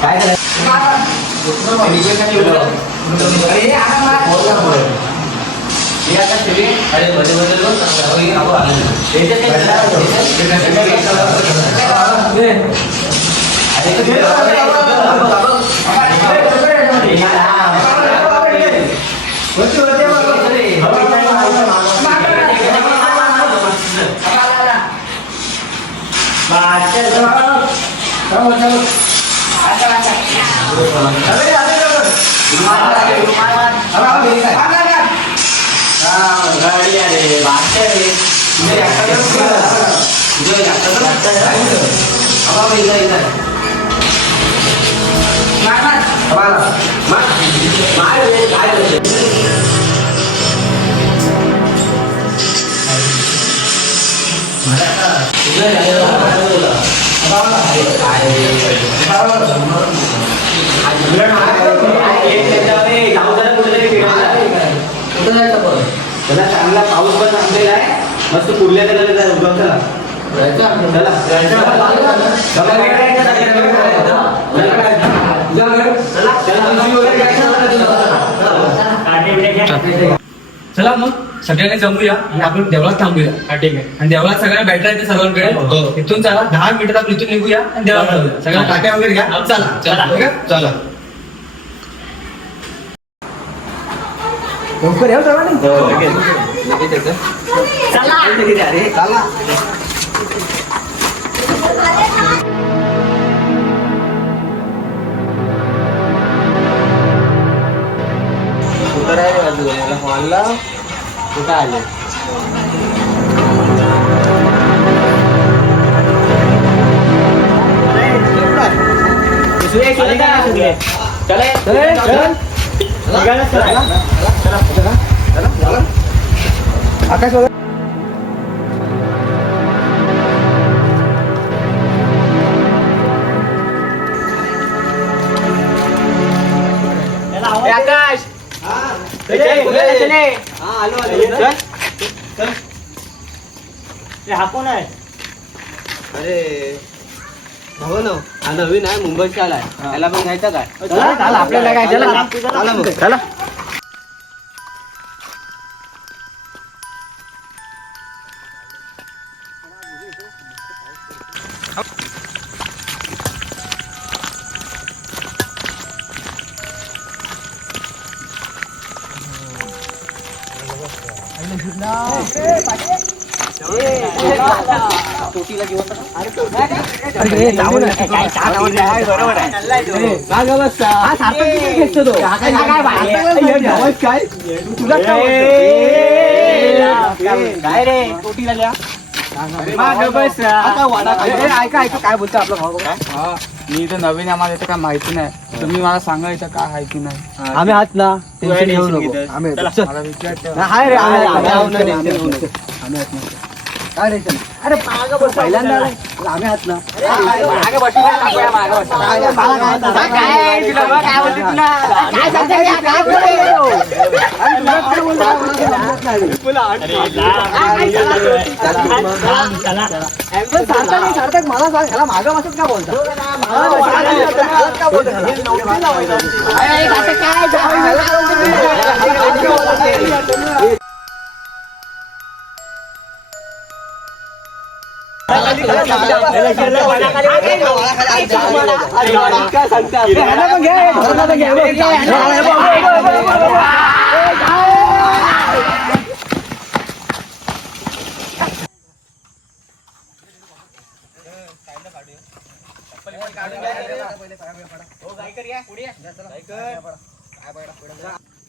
काय करायचं त्याला चांगला पाऊस पण थांबलेला आहे मस्त पुढल्या चला चला मग सगळ्यांनी जमूया आणि आपण देवळात थांबूया. ठीक आहे. आणि देवळात सगळ्या बॅटऱ्या आहेत सर्वांकडे. इथून चला 10 मिनिटात आपण इथून निघूया आणि देवळात जाऊया. सगळ्या काट्या वगैरे घ्या. चला चला चला लवकर येऊ चला हॉलला कुठं आले आकाश आकाश हा कोण आहे? अरे हो ना हा नवीन आहे मुंबईचा आलाय त्याला पण घ्यायचं काय आपल्याला काय चला काय बोलतो आपला भाऊ? मी इथं नवीन आम्हाला इथं काय माहिती नाही तुम्ही मला सांगा इथं काय आहे की नाही आम्ही आहात ना टेन्शन घेऊ नको. मला विचारतो हाय रे काय रे अरे मागं बस पहिल्यांदा आलाय. आम्ही हात ना मागे बसून टाकूया, मागे बसून. काय तुला बघ, काय बोलते तुला काय सांगते रे? काय बोलते रे? अरे तुला काय बोलते? सार्थक मला सांग ह्याला मागं बसत का बोलता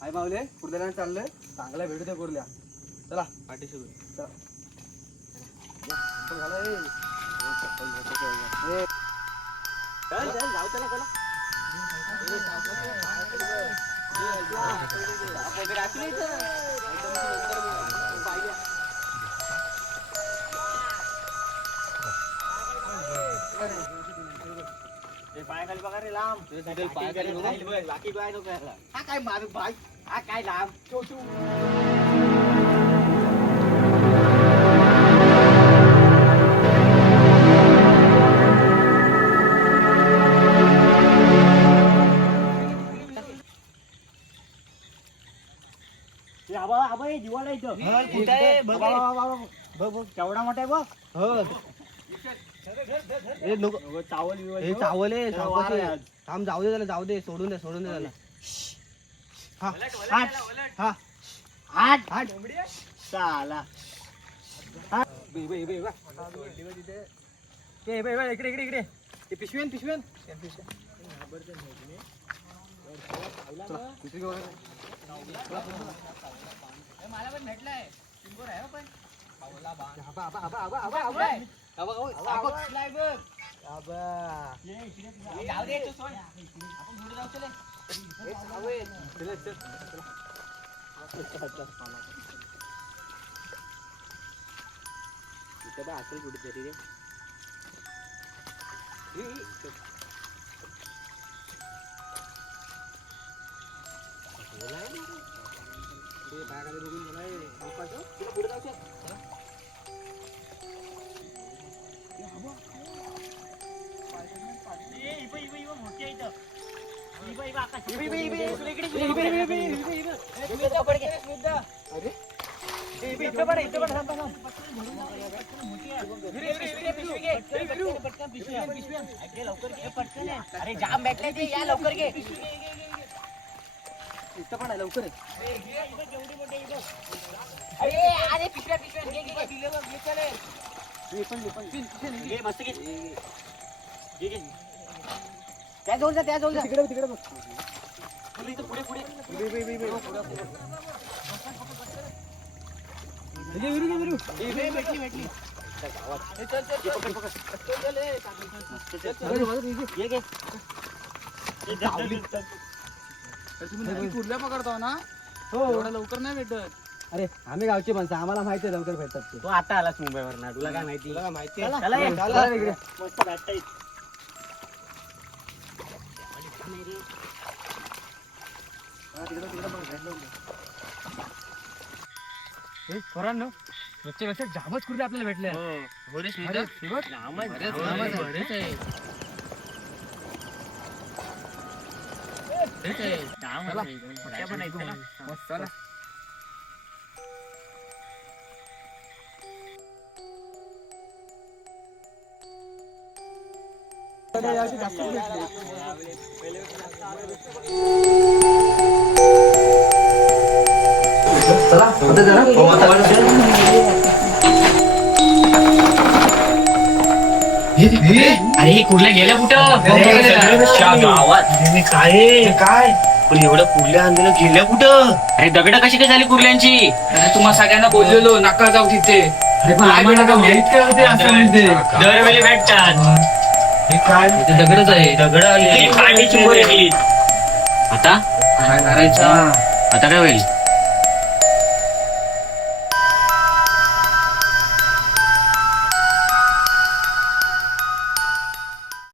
काय पावले कुर्ल्याला चाललंय चांगला भेटू त्या कुर्ल्या चला पाठीशी चला पाय खाली बघा रे लांब बाकी काय नको हा काय माझं बाय हा काय लांब जिवाला इथं कुठे आहे बघ केवढा मोठा आहे बघ हे नको चावल हे चावल आहे थांब जाऊ दे त्याला जाऊ दे सोडून दे त्याला हा हा आठ आठ चाला इकडे इकडे इकडे पिशवेन पिशवेन मला पण भेटलाय पण असेल कुठेतरी रे बागाला बघून पुढे जाऊ अरे जाम भेटले ते या लवकर घे इथं पण आहे लवकर अरे अरे पिशव्या पिशव्या घे मस्त घे त्या जवळ जा तिकडे तिकडे बघ पुढे पुढे भेटली कुर्ल्या पकडतो ना हो एवढं लवकर नाही भेटत अरे आम्ही गावची माणसं आम्हाला माहिती आहे लवकर भेटतात तू आता आलास मुंबईवर ना तुला काय माहिती मस्त भेटता पोरांनो रोजच्या पेक्षा जामच कुर्ले आपल्याला भेटले अरे कुर्ल्या गेल्या कुठं काय पण एवढं कुर्ल्या आणलेलं गेल्या कुठं अरे दगड कशी काय झाली कुर्ल्यांची अरे तुम्हाला सगळ्यांना बोललेलो नका जाऊ तिथे दरवेळी भेटतात काय दगडच आहे दगड आले आता काय करायचं आता काय होईल